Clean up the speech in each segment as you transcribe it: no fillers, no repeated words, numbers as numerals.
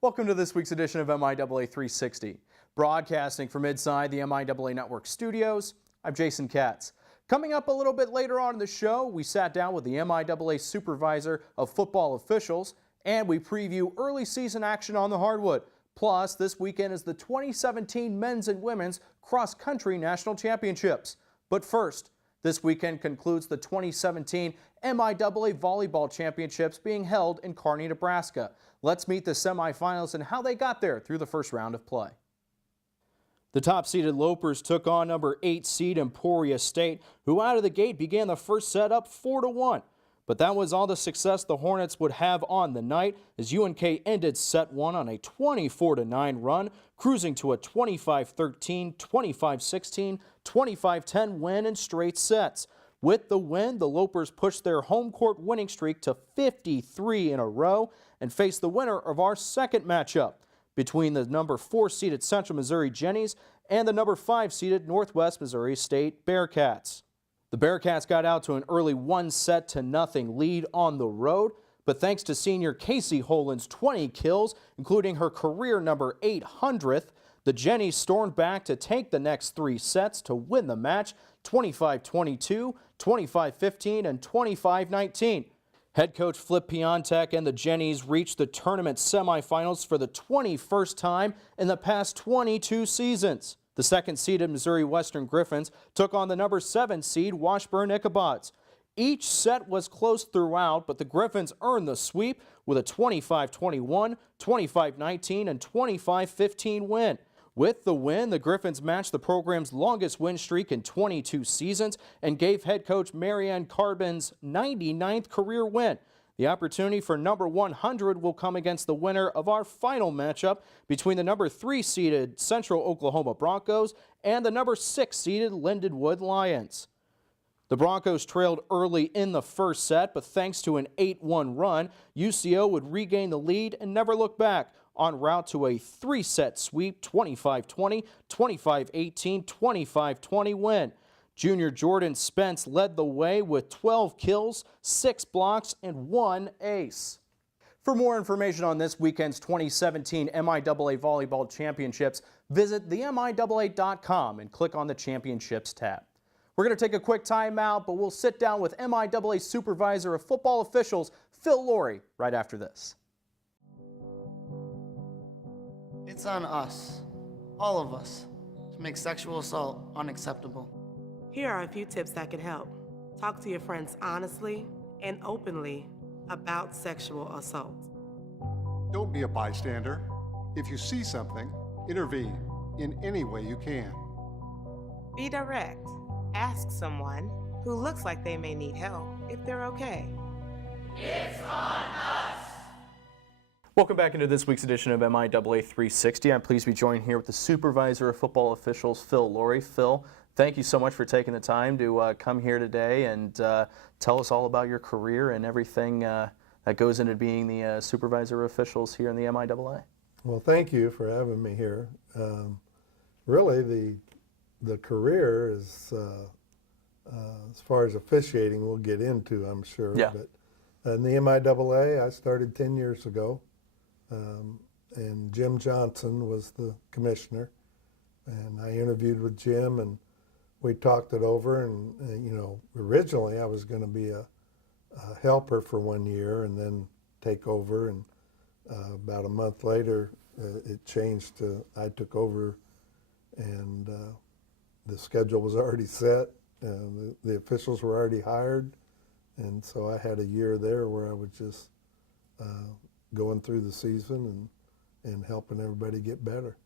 Welcome to this week's edition of MIAA 360. Broadcasting from inside the MIAA Network studios, I'm Jason Ketz. Coming up a little bit later on in the show, we sat down with the MIAA supervisor of football officials and we preview early season action on the hardwood. Plus, this weekend is the 2017 Men's and Women's Cross Country National Championships. But first, this weekend concludes the 2017 MIAA Volleyball Championships being held in Kearney, Nebraska. Let's meet the semifinals and how they got there through the first round of play. The top-seeded Lopers took on number 8 seed Emporia State, who out of the gate began the first set up 4-1. But that was all the success the Hornets would have on the night as UNK ended set 1 on a 24-9 run, cruising to a 25-13, 25-16, 25-10 win in straight sets. With the win, the Lopers pushed their home court winning streak to 53 in a row and faced the winner of our second matchup between the number 4 seeded Central Missouri Jennies and the number 5 seeded Northwest Missouri State Bearcats. The Bearcats got out to an early 1-0 lead on the road, but thanks to senior Casey Holand's 20 kills, including her career number 800th, the Jennies stormed back to take the next 3 sets to win the match 25-22, 25-15, and 25-19. Head coach Flip Piontek and the Jennies reached the tournament semifinals for the 21st time in the past 22 seasons. The second-seeded Missouri Western Griffins took on the number 7 seed Washburn Ichabods. Each set was close throughout, but the Griffins earned the sweep with a 25-21, 25-19, and 25-15 win. With the win, the Griffins matched the program's longest win streak in 22 seasons and gave head coach Marianne Carbon's 99th career win. The opportunity for number 100 will come against the winner of our final matchup between the number 3 seeded Central Oklahoma Broncos and the number 6 seeded Lindenwood Lions. The Broncos trailed early in the first set, but thanks to an 8-1 run, UCO would regain the lead and never look back, en route to a 3-set sweep, 25-20, 25-18, 25-20 win. Junior Jordan Spence led the way with 12 kills, 6 blocks, and 1 ace. For more information on this weekend's 2017 MIAA Volleyball Championships, visit themiaa.com and click on the Championships tab. We're going to take a quick timeout, but we'll sit down with MIAA Supervisor of Football Officials Phil Laurie right after this. It's on us, all of us, to make sexual assault unacceptable. Here are a few tips that can help. Talk to your friends honestly and openly about sexual assault. Don't be a bystander. If you see something, intervene in any way you can. Be direct. Ask someone who looks like they may need help if they're okay. It's on us! Welcome back into this week's edition of MIAA 360. I'm pleased to be joined here with the Supervisor of Football Officials, Phil Laurie. Phil, thank you so much for taking the time to come here today and tell us all about your career and everything that goes into being the Supervisor of Officials here in the MIAA. Well, thank you for having me here. Really, the career is, as far as officiating, we'll get into, I'm sure. Yeah. But in the MIAA, I started 10 years ago, and Jim Johnson was the commissioner. And I interviewed with Jim, and we talked it over. And you know, originally I was going to be a helper for 1 year and then take over. And about a month later, it changed to I took over, and the schedule was already set. The officials were already hired, and so I had a year there where I was just going through the season and helping everybody get better.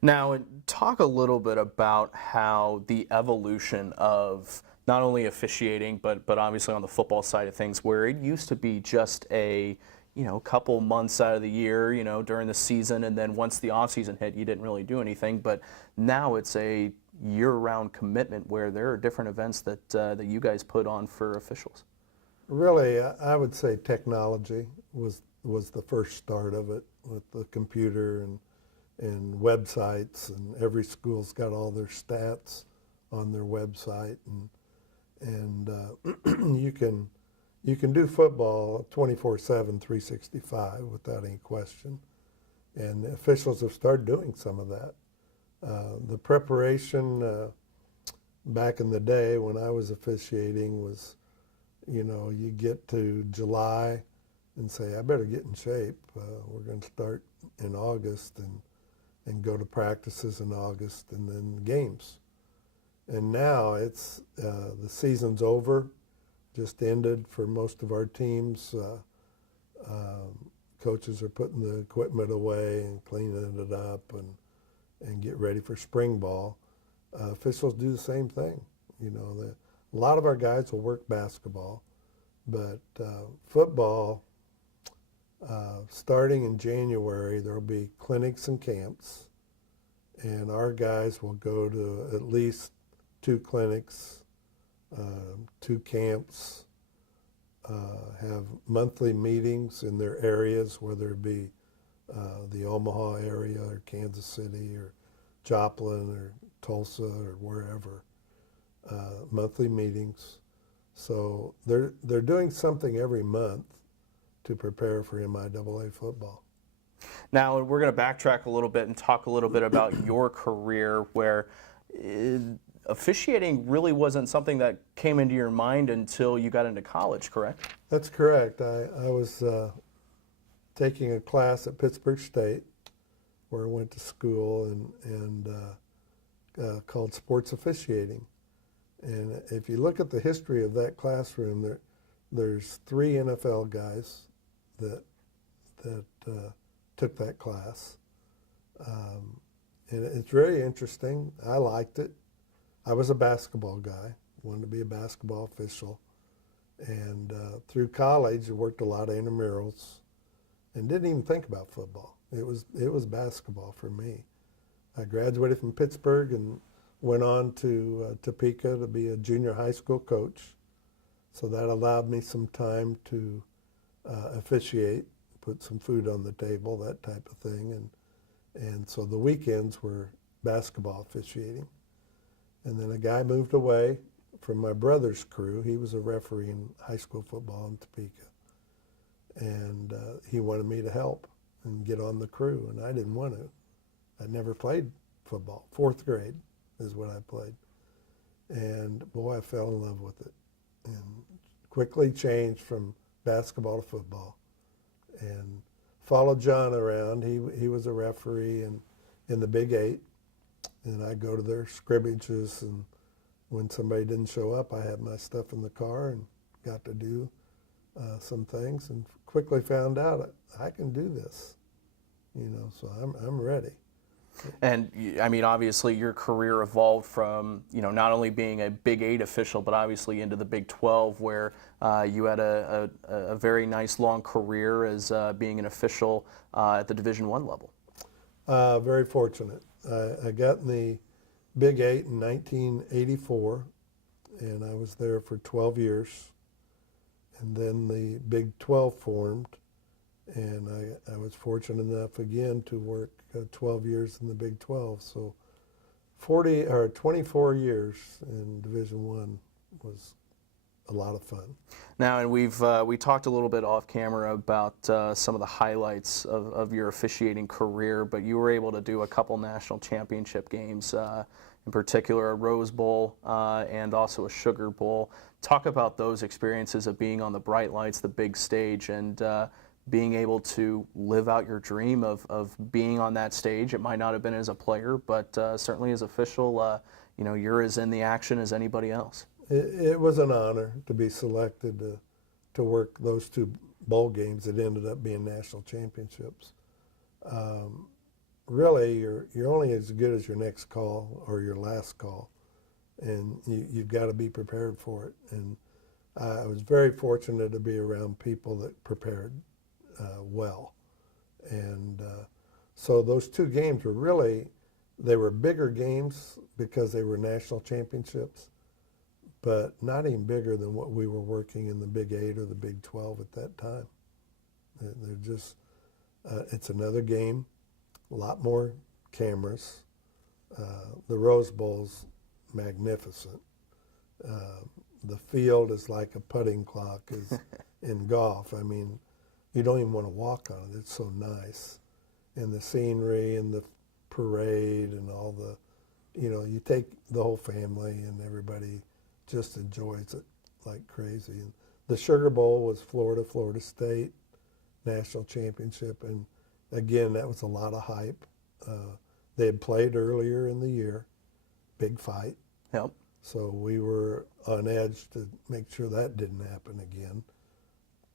Now, talk a little bit about how the evolution of not only officiating, but obviously on the football side of things, where it used to be just a couple months out of the year, during the season, and then once the off season hit, you didn't really do anything. But now it's a year-round commitment where there are different events that you guys put on for officials. Really, I would say technology was the first start of it, with the computer and websites, and every school's got all their stats on their website, and you can do football 24/7, 365 without any question. And officials have started doing some of that. The preparation back in the day when I was officiating was, you get to July and say, I better get in shape. We're going to start in August and go to practices in August and then games. And now it's the season's over, just ended for most of our teams. Coaches are putting the equipment away and cleaning it up and get ready for spring ball. Officials do the same thing. A lot of our guys will work basketball, but football, starting in January, there'll be clinics and camps, and our guys will go to at least 2 clinics, 2 camps, have monthly meetings in their areas, whether it be the Omaha area or Kansas City or Joplin or Tulsa or wherever, monthly meetings. So they're doing something every month to prepare for MIAA football. Now we're going to backtrack a little bit and talk a little bit about your career, where officiating really wasn't something that came into your mind until you got into college, correct? That's correct. I was taking a class at Pittsburgh State, where I went to school, and called sports officiating. And if you look at the history of that classroom, there's 3 NFL guys that took that class. And it's very interesting. I liked it. I was a basketball guy, wanted to be a basketball official. And through college, I worked a lot of intramurals and didn't even think about football. It was basketball for me. I graduated from Pittsburgh and went on to Topeka to be a junior high school coach. So that allowed me some time to officiate, put some food on the table, that type of thing. And so the weekends were basketball officiating. And then a guy moved away from my brother's crew. He was a referee in high school football in Topeka. And he wanted me to help and get on the crew, and I didn't want to. I never played football. 4th grade is when I played. And boy, I fell in love with it and quickly changed from basketball to football and followed John around. He was a referee in the Big 8, and I'd go to their scrimmages, and when somebody didn't show up, I had my stuff in the car and got to do some things, and quickly found out I can do this, so I'm ready. And I mean, obviously your career evolved from, not only being a Big 8 official, but obviously into the Big 12, where you had a very nice long career as being an official at the Division I level. Very fortunate. I got in the Big 8 in 1984, and I was there for 12 years. And then the Big 12 formed, and I was fortunate enough again to work 12 years in the Big 12. So 24 years in Division I was a lot of fun. Now, and we talked a little bit off camera about some of the highlights of your officiating career, but you were able to do a couple national championship games, in particular a Rose Bowl and also a Sugar Bowl. Talk about those experiences of being on the bright lights, the big stage, and being able to live out your dream of being on that stage. It might not have been as a player, but certainly as official, you're as in the action as anybody else. It was an honor to be selected to work those 2 bowl games that ended up being national championships. Really, you're only as good as your next call or your last call, and you've got to be prepared for it. And I was very fortunate to be around people that prepared well. And so those 2 games they were bigger games because they were national championships, but not even bigger than what we were working in the Big 8 or the Big 12 at that time. They're just, it's another game, a lot more cameras. The Rose Bowl's magnificent. The field is like a putting clock is in golf. I mean, you don't even want to walk on it. It's so nice. and the scenery and the parade and all the, you take the whole family and everybody just enjoys it like crazy. And the Sugar Bowl was Florida State national championship, and again, that was a lot of hype. They had played earlier in the year, big fight. Yep. So we were on edge to make sure that didn't happen again.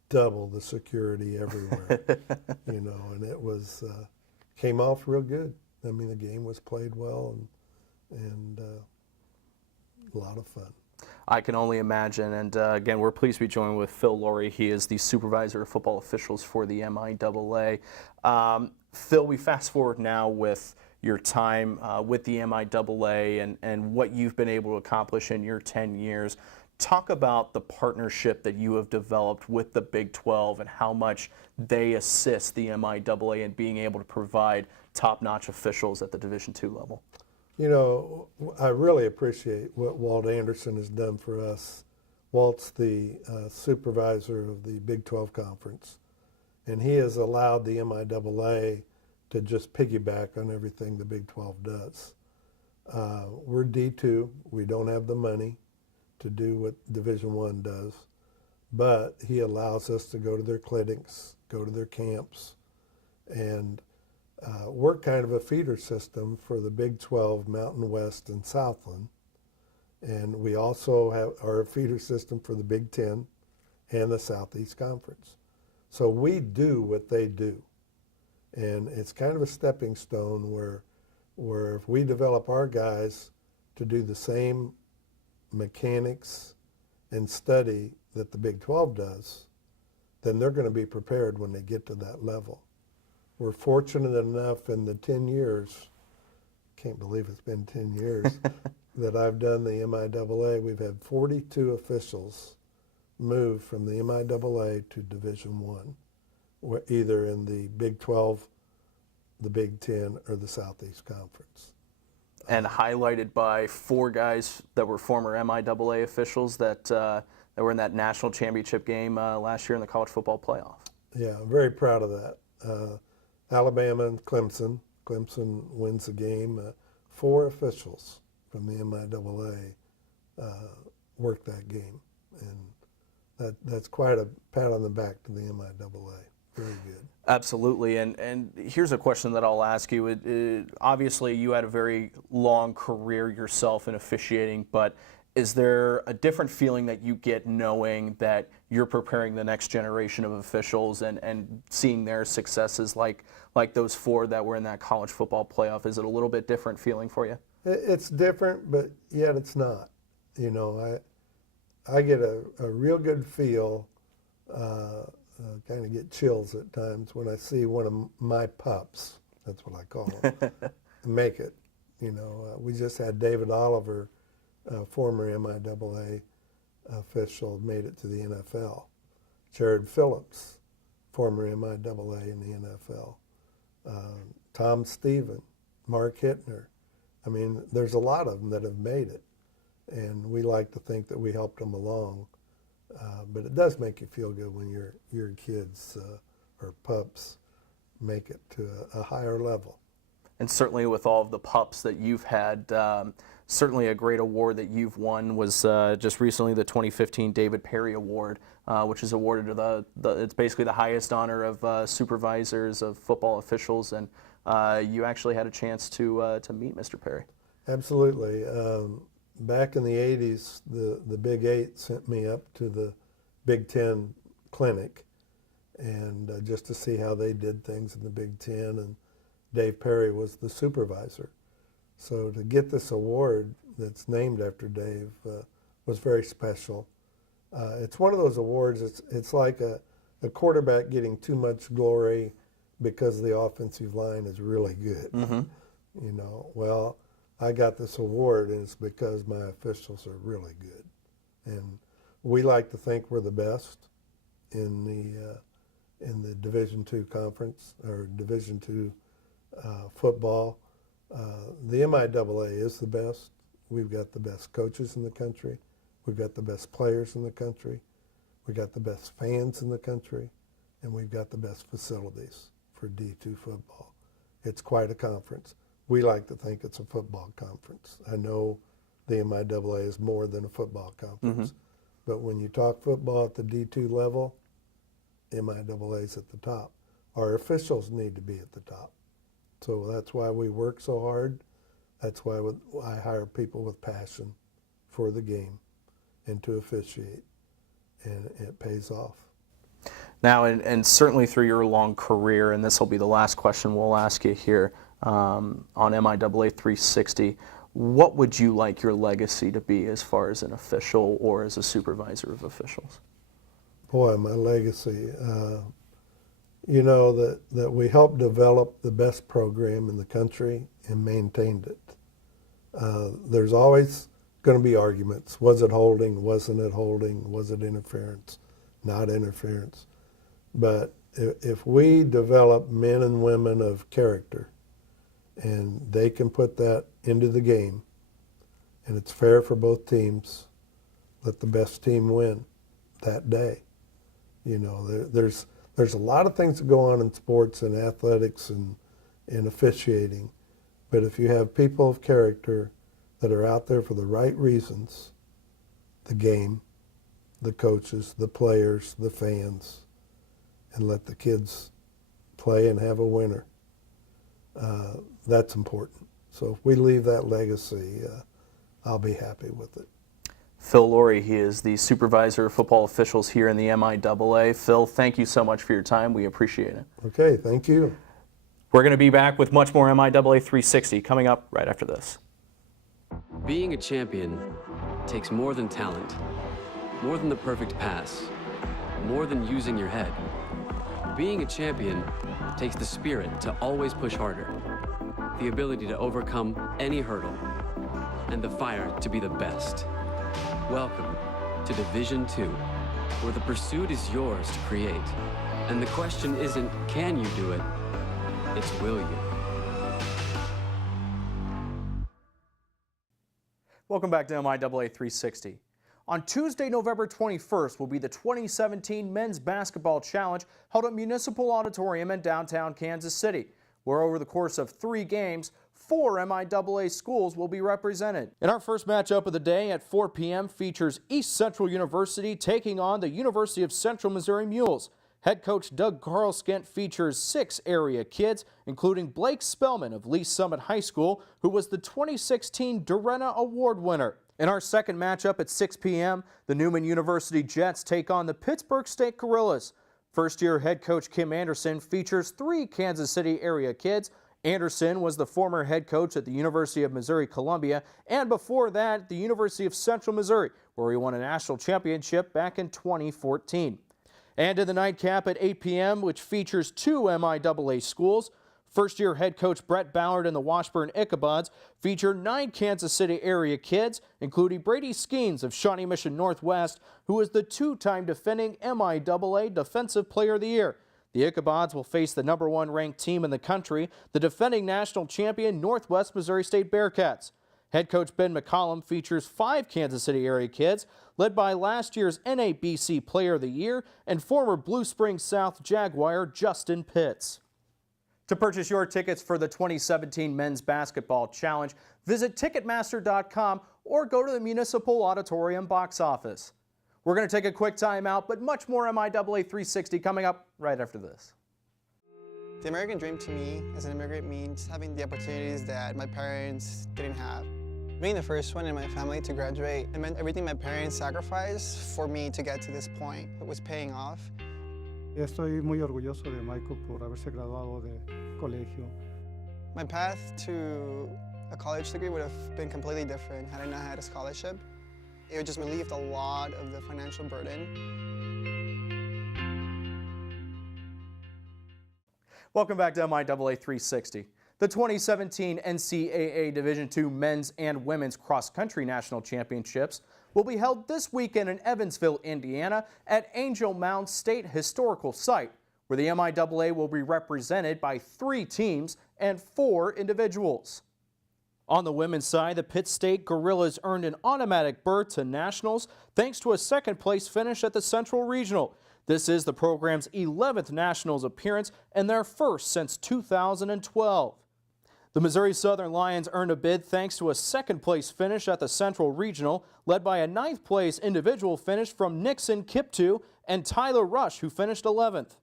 Double the security everywhere, and it was came off real good. I mean, the game was played well and a lot of fun. I can only imagine. And again, we're pleased to be joined with Phil Laurie. He is the supervisor of football officials for the MIAA. Phil, we fast forward now with your time with the MIAA and what you've been able to accomplish in your 10 years. Talk about the partnership that you have developed with the Big 12 and how much they assist the MIAA in being able to provide top-notch officials at the Division II level. I really appreciate what Walt Anderson has done for us. Walt's the supervisor of the Big 12 Conference, and he has allowed the MIAA to just piggyback on everything the Big 12 does. We're D2. We don't have the money to do what Division I does, but he allows us to go to their clinics, go to their camps, and we're kind of a feeder system for the Big 12, Mountain West, and Southland. And we also are a feeder system for the Big 10 and the Southeast Conference. So we do what they do. And it's kind of a stepping stone where if we develop our guys to do the same mechanics and study that the Big 12 does, then they're going to be prepared when they get to that level. We're fortunate enough in the 10 years, can't believe it's been 10 years, that I've done the MIAA. We've had 42 officials move from the MIAA to Division I, either in the Big 12, the Big 10, or the Southeast Conference. And highlighted by 4 guys that were former MIAA officials that were in that national championship game last year in the college football playoff. Yeah, I'm very proud of that. Alabama and Clemson. Clemson wins the game. 4 officials from the MIAA worked that game, and that's quite a pat on the back to the MIAA. Very good. Absolutely, and here's a question that I'll ask you. Obviously, you had a very long career yourself in officiating, but is there a different feeling that you get knowing that you're preparing the next generation of officials and seeing their successes like those 4 that were in that college football playoff? Is it a little bit different feeling for you? It's different, but yet it's not. I get a real good feel, kind of get chills at times when I see one of my pups, that's what I call them, make it. We just had David Oliver, former MIAA official, made it to the NFL. Jared Phillips, former MIAA in the NFL. Tom Stephen, Mark Hittner. I mean, there's a lot of them that have made it, and we like to think that we helped them along. But it does make you feel good when your kids or pups make it to a higher level. And certainly with all of the pups that you've had, certainly a great award that you've won was just recently the 2015 David Perry Award, which is awarded to it's basically the highest honor of supervisors of football officials, and you actually had a chance to meet Mr. Perry. Absolutely. Back in the 80s, the Big 8 sent me up to the Big 10 clinic, and just to see how they did things in the Big 10, and Dave Perry was the supervisor. So to get this award that's named after Dave was very special. It's one of those awards, it's like a quarterback getting too much glory because the offensive line is really good. Mm-hmm. Well, I got this award, and it's because my officials are really good. And we like to think we're the best in the Division II conference, or Division II football. The MIAA is the best. We've got the best coaches in the country. We've got the best players in the country. We've got the best fans in the country. And we've got the best facilities for D2 football. It's quite a conference. We like to think it's a football conference. I know the MIAA is more than a football conference. But when you talk football at the D2 level, MIAA is at the top. Our officials need to be at the top. So that's why we work so hard. That's why I hire people with passion for the game and to officiate, and it pays off. Now, and certainly through your long career, and this will be the last question we'll ask you here on MIAA 360, what would you like your legacy to be as far as an official or as a supervisor of officials? Boy, my legacy, you know, that we helped develop the best program in the country and maintained it. There's always going to be arguments. Was it holding? Wasn't it holding? Was it interference? Not interference. But if we develop men and women of character and they can put that into the game and it's fair for both teams, let the best team win that day. You know, there's a lot of things that go on in sports and athletics and officiating, but if you have people of character that are out there for the right reasons, the game, the coaches, the players, the fans, and let the kids play and have a winner, that's important. So if we leave that legacy, I'll be happy with it. Phil Laurie, he is the supervisor of football officials here in the MIAA. Phil, thank you so much for your time. We appreciate it. Okay, thank you. We're going to be back with much more MIAA 360 coming up right after this. Being a champion takes more than talent, more than the perfect pass, more than using your head. Being a champion takes the spirit to always push harder, the ability to overcome any hurdle, and the fire to be the best. Welcome to Division II, where the pursuit is yours to create. And the question isn't, can you do it? It's, will you? Welcome back to MIAA 360. On Tuesday, November 21st will be the 2017 Men's Basketball Challenge held at Municipal Auditorium in downtown Kansas City, where over the course of 3 games, 4 MIAA schools will be represented. And our first matchup of the day at 4 p.m. features East Central University taking on the University of Central Missouri Mules. Head coach Doug Carlskent features 6 area kids, including Blake Spellman of Lee Summit High School, who was the 2016 Dorena Award winner. In our second matchup at 6 p.m., the Newman University Jets take on the Pittsburgh State Gorillas. First-year head coach Kim Anderson features 3 Kansas City area kids. Anderson was the former head coach at the University of Missouri-Columbia, and before that, the University of Central Missouri, where he won a national championship back in 2014. And in the nightcap at 8 p.m., which features 2 MIAA schools, first-year head coach Brett Ballard and the Washburn Ichabods feature 9 Kansas City area kids, including Brady Skeens of Shawnee Mission Northwest, who is the 2-time defending MIAA Defensive Player of the Year. The Ichabods will face the #1 ranked team in the country, the defending national champion Northwest Missouri State Bearcats. Head coach Ben McCollum features 5 Kansas City area kids, led by last year's NABC Player of the Year and former Blue Springs South Jaguar Justin Pitts. To purchase your tickets for the 2017 Men's Basketball Challenge, visit Ticketmaster.com or go to the Municipal Auditorium box office. We're going to take a quick time out, but much more MIAA 360 coming up right after this. The American dream to me as an immigrant means having the opportunities that my parents didn't have. Being the first one in my family to graduate, it meant everything my parents sacrificed for me to get to this point. It was paying off. Estoy muy orgulloso de Michael por haberse graduado de colegio. My path to a college degree would have been completely different had I not had a scholarship. It would just relieved a lot of the financial burden. Welcome back to MIAA 360. The 2017 NCAA Division II Men's and Women's Cross Country National Championships will be held this weekend in Evansville, Indiana at Angel Mound State Historical Site, where the MIAA will be represented by 3 teams and 4 individuals. On the women's side, the Pitt State Gorillas earned an automatic berth to nationals thanks to a second-place finish at the Central Regional. This is the program's 11th nationals appearance and their first since 2012. The Missouri Southern Lions earned a bid thanks to a second-place finish at the Central Regional, led by a ninth-place individual finish from Nixon Kiptu and Tyler Rush, who finished 11th.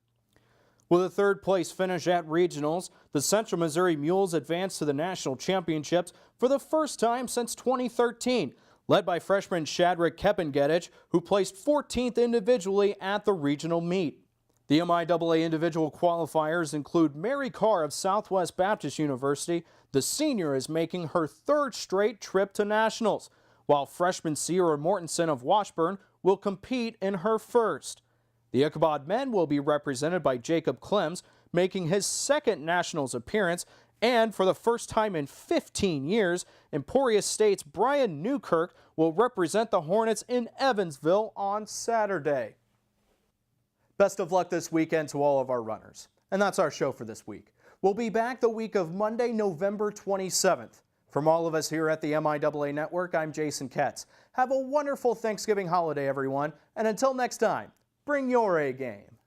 With a third-place finish at regionals, the Central Missouri Mules advanced to the national championships for the first time since 2013, led by freshman Shadrick Kepengetich, who placed 14th individually at the regional meet. The MIAA individual qualifiers include Mary Carr of Southwest Baptist University. The senior is making her third straight trip to nationals, while freshman Sierra Mortensen of Washburn will compete in her first. The Ichabod men will be represented by Jacob Clems, making his second nationals appearance, and for the first time in 15 years, Emporia State's Brian Newkirk will represent the Hornets in Evansville on Saturday. Best of luck this weekend to all of our runners. And that's our show for this week. We'll be back the week of Monday, November 27th. From all of us here at the MIAA Network, I'm Jason Ketz. Have a wonderful Thanksgiving holiday, everyone, and until next time, bring your A game.